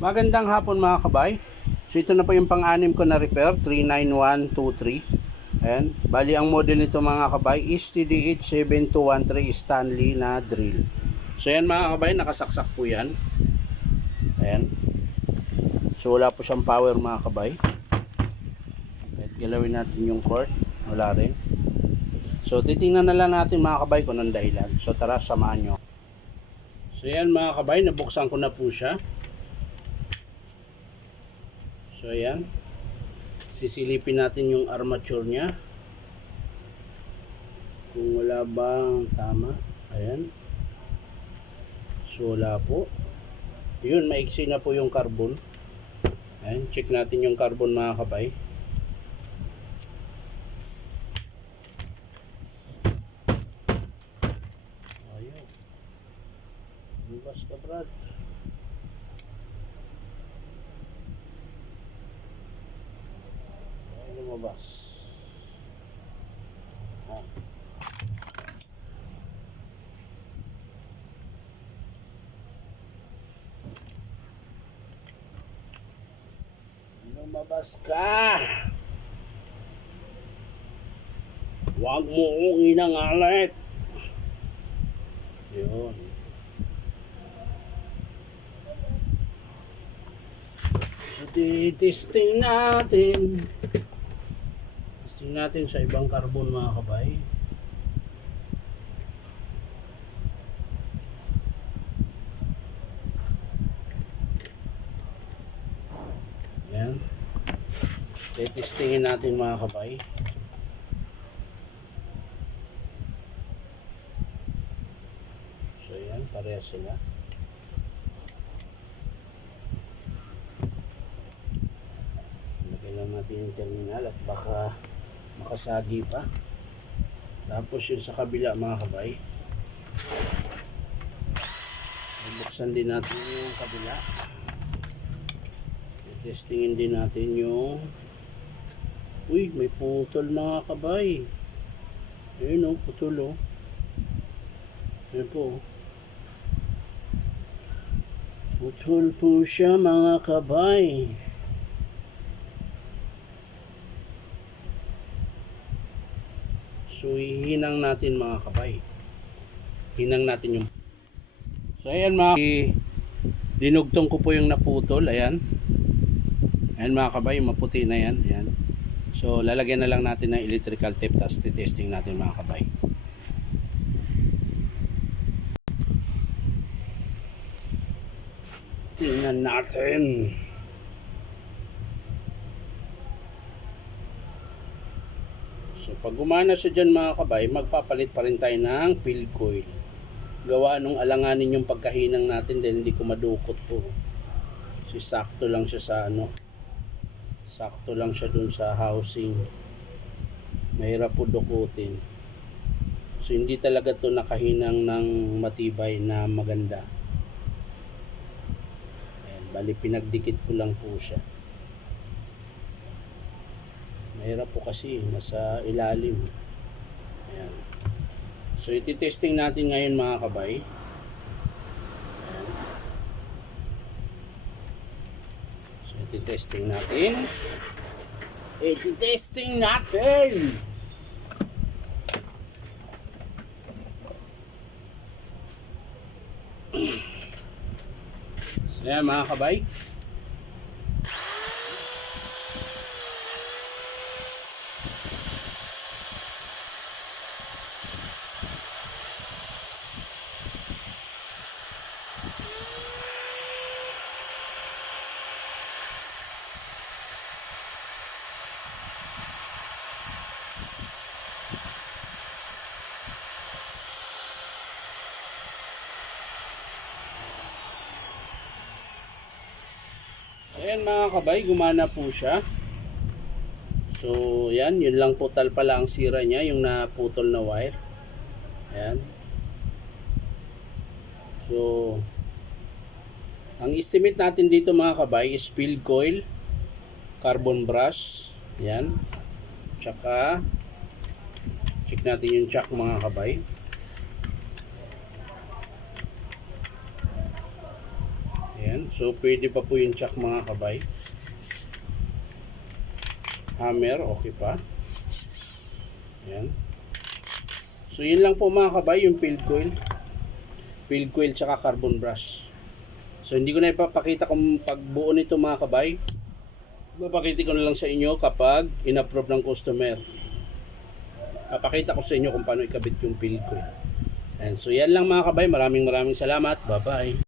Magandang hapon mga kabay. So ito na po yung pang-anim ko na repair, 39123. Ayan. Bali ang model nito mga kabay is TD87213 Stanley na drill. So yan mga kabay, nakasaksak po yan. Ayan. So wala po siyang power mga kabay. At galawin natin yung cord. Wala rin. So titingnan na lang natin mga kabay kung anong dahilan. So tara, samahan nyo. So yan mga kabay, nabuksan ko na po siya. So ayan, sisilipin natin yung armature nya kung wala bang tama. Ayan, so wala po. Yun, maiksi na po yung carbon. Ayan, check natin yung carbon mga kabay. Ayun, bukas ka brad. Lumabas. Lumabas ka. Huwag mo kong inangalit. Yun. So, testing natin. Testing natin sa ibang carbon mga kabay. Yan. Testingin natin mga kabay. So yan, parehas sila. Lagyan lang natin yung terminal at baka makasagi pa. Tapos yun sa kabila mga kabay, buksan din natin yung kabila. Testingin din natin yung may putol mga kabay. Ayun o, putol o. Ayun po. Putol po siya mga kabay. So hihinang natin mga kabay. Hinang natin yung. So ayan mga, dinugtong ko po yung naputol. Ayan. Ayan mga kabay, maputi na yan. Ayan. So lalagyan na lang natin ng electrical tape, tapos testing natin mga kabay. Tingnan natin. So pag gumana siya dyan mga kabay, magpapalit pa rin tayo ng field coil. Gawa nung alanganin yung pagkahinang natin dahil hindi ko madukot po. So sakto lang siya sa sakto lang siya dun sa housing. Mahirap po dukutin. So hindi talaga to nakahinang ng matibay na maganda. Ayan, bali pinagdikit ko lang po siya. Mahirap po kasi nasa ilalim. Ayan. So iti-testing natin ngayon mga kabay. Ayan. So iti-testing natin. Iti-testing natin. So ayan mga kabay. Ayan mga kabay, gumana po siya. So yan, yun lang total pala ang sira niya, yung naputol na wire. Ayan. So ang estimate natin dito mga kabay is field coil, carbon brush. Ayan. Tsaka check natin yung chuck mga kabay. Ayan. So, pwede pa po yung chuck mga kabay. Hammer, okay pa. Ayan. So, yun lang po mga kabay, yung field coil. Field coil tsaka carbon brush. So, hindi ko na ipapakita kung pagbuo nito mga kabay. Papakita ko na lang sa inyo kapag in-approve ng customer. Papakita ko sa inyo kung paano ikabit yung field coil. And so, yan lang mga kabay. Maraming salamat. Bye-bye.